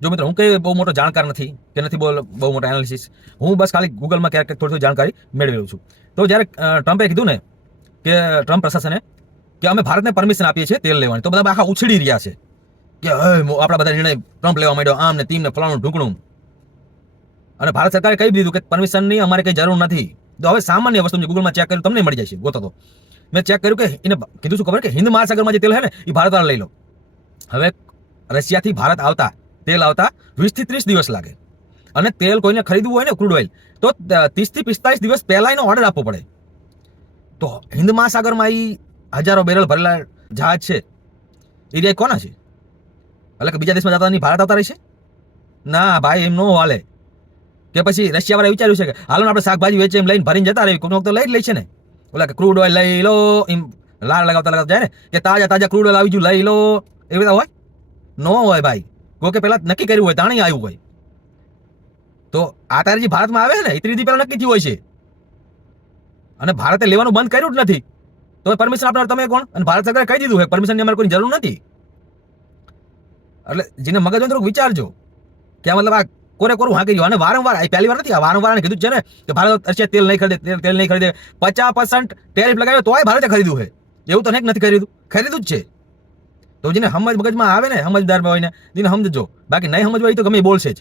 જો મિત્રો, હું કંઈ બહુ મોટો જાણકાર નથી કે નથી બહુ મોટો એનાલિસિસ. હું બસ ખાલી ગૂગલમાં ક્યારેક થોડી જાણકારી મેળવી લઉં છું. તો જ્યારે ટ્રમ્પે કીધું ને કે ટ્રમ્પ પ્રશાસને કે અમે ભારતને પરમિશન આપીએ છીએ તેલ લેવાની, તો બધા આખા ઉછળી રહ્યા છે કે આપણા બધા નિર્ણય ટ્રમ્પ લેવા માંડ્યો, આમ ને તેમ ને ફલાણું ઢૂંકણું. અને ભારત સરકારે કહી દીધું કે પરમિશનની અમારે કંઈ જરૂર નથી. તો હવે સામાન્ય વસ્તુ ગૂગલમાં ચેક કર્યું, તમને મળી જાય છે, ગોતો તો. મેં ચેક કર્યું કે એને કીધું શું ખબર, કે હિન્દ મહાસાગરમાં જે તેલ છે ને એ ભારતવાળા લઈ લો. હવે રશિયાથી ભારત આવતા તેલ આવતા 20 થી 30 દિવસ લાગે. અને તેલ કોઈને ખરીદવું હોય ને, ક્રૂડ ઓઇલ, તો 30 થી 45 દિવસ પહેલા એનો ઓર્ડર આપવો પડે. તો હિન્દ મહાસાગરમાં એ હજારો બેરલ ભરેલા જહાજ છે, એ રહ્યા કોના છે? એટલે કે બીજા દેશમાં જતા નહીં, ભારત આવતા રહેશે? ના ભાઈ, એમ નો હાલે. કે પછી રશિયા વાળા વિચાર્યું છે કે હાલો આપણે શાકભાજી વેચે એમ લઈને ભરીને જતા રહી, કોઈ વખત લઈ જ લે છે ને. ઓલા કે ક્રૂડ ઓઇલ લઈ લો, એમ લાર લગાવતા જાય ને, કે તાજા ક્રૂડ ઓઇલ આવી ગયું લઈ લો, એવી રીતે હોય? નો હોય ભાઈ. કે પેલા નક્કી કર્યું હોય, તાણી આવ્યું હોય. તો આ તારે જે ભારતમાં આવે ને, એ 30 દી પહેલા નક્કી થયું હોય છે. અને ભારતે લેવાનું બંધ કર્યું જ નથી, તો પરમિશન આપનાર તમે કોણ? અને ભારત સરકારે કહી દીધું છે પરમિશનની અમારે કોઈ જરૂર નથી. એટલે જેને મગજ હોય થોડુંક વિચારજો કે આ મતલબ આ કોરું હા કર્યું. અને વારંવાર, પહેલી વાર નથી, આ વારંવાર કીધું છે ને કે ભારત રશિયા તેલ નહીં ખરીદે, તેલ નહીં ખરીદે. 50% ટેરિફ લગાવ્યો તોય ભારતે ખરીદ્યું છે. એવું તો નથી ખરીદ્યું જ છે. તો જેને મગજમાં આવે ને, સમજદાર હોય ને, જેને સમજજો. બાકી નહીં સમજવા, એ તો ગમે બોલશે જ.